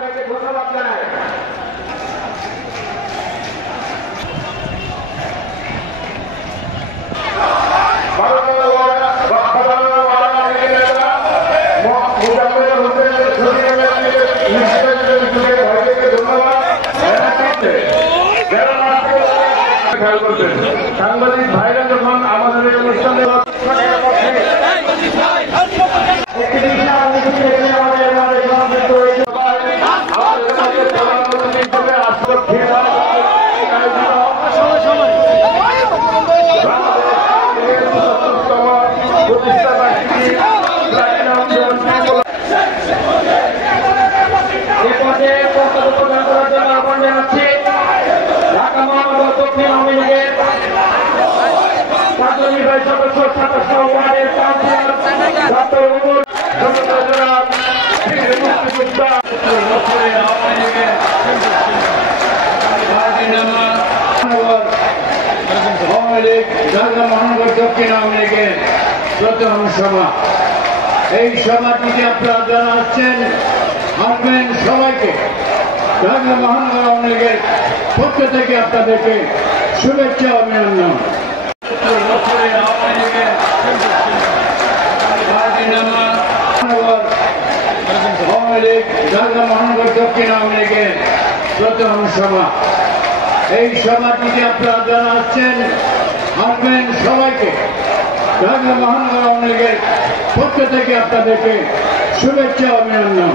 আপনাকে ধন্যবাদ জানাই। সাংবাদিক ভাইরা যখন আমাদের এই অনুষ্ঠানে মহানগর দক্ষিণ আওয়ামী লীগের প্রথম সভা। এই সভাটিতে আপনারা যারা আসছেন আসবেন সবাইকে ঢাকা মহানগর আওয়ামী লীগের পক্ষ থেকে আপনাদেরকে শুভেচ্ছা অভিনন্দন। ঢাকা মহানগর দক্ষিণ আওয়ামী লীগের প্রথম সভা। এই সভাটিতে আপনারা যারা আসছেন আসবেন সবাইকে ঢাকা মহানগর আওয়ামী লীগের পক্ষ থেকে আপনাদেরকে শুভেচ্ছা অভিনন্দন।